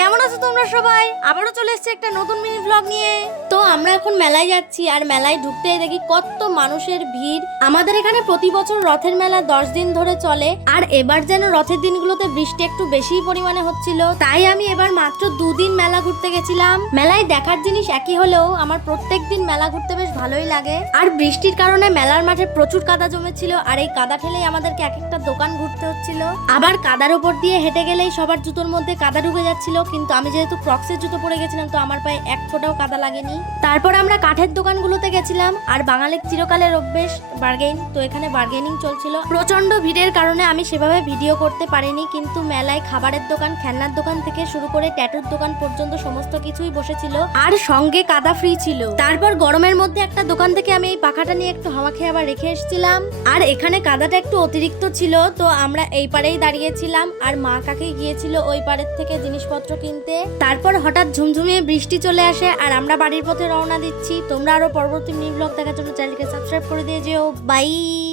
কেমন আছো তোমরা সবাই? আবারও চলে এসেছে একটা নতুন মিনি ব্লগ নিয়ে। তো আমরা এখন মেলায় যাচ্ছি, আর মেলায় ঢুকতেই দেখি কত মানুষের ভিড়। আমাদের এখানে প্রতি বছর রথের মেলা 10 দিন ধরে চলে, আর এবার যেন রথের দিনগুলোতে বৃষ্টি একটু বেশি পরিমাণে হচ্ছিল, তাই আমি এবার মাত্র 2 দিন মেলা ঘুরতে গেছিলাম। মেলায় দেখার জিনিস একই হলেও আমার প্রত্যেক দিন মেলা ঘুরতে বেশ ভালোই লাগে। আর বৃষ্টির কারণে মেলার মাঠে প্রচুর কাদা জমেছিল, আর এই কাদা ঠেলেই আমাদেরকে এক একটা দোকান ঘুরতে হচ্ছিল। আবার কাদার উপর দিয়ে হেঁটে গেলেই সবার জুতোর মধ্যে কাদা ঢুকে যাচ্ছিল, কিন্তু আমি যেহেতু ক্রক্সের জুতো পরে গেছিলাম তো আমার পায়ে এক ফোঁটাও কাদা লাগেনি। তারপর আমরা কাঠের দোকানগুলোতে গেছিলাম, আর বাঙালির চিরকালের অভ্যেস বার্গেইন, তো এখানে বার্গেনিং চলছিল। প্রচন্ড ভিড়ের কারণে আমি সেভাবে ভিডিও করতে পারিনি, কিন্তু মেলায় খাবারের দোকান, খেলনার দোকান থেকে শুরু করে ট্যাটুর দোকান পর্যন্ত সমস্ত কিছুই বসেছিল, আর সঙ্গে কাদা ফ্রি ছিল। তারপর গরমের মধ্যে একটা দোকান থেকে আমি এই পাখাটা নিয়ে একটু হাওয়া খেয়ে আবার রেখে এসেছিলাম। আর এখানে কাদাটা একটু অতিরিক্ত ছিল, তো আমরা এই পারেই দাঁড়িয়েছিলাম, আর মা কাকে গিয়েছিল ওই পারের থেকে জিনিসপত্র কিনতে। তারপর হঠাৎ ঝুমঝুমিয়ে বৃষ্টি চলে আসে, আর আমরা বাড়ির পথে রওনা দিচ্ছি। তোমরা আরো পরবর্তী মিনি ব্লগ দেখার জন্য চ্যানেলকে সাবস্ক্রাইব করে দিয়ে যেও। বাই।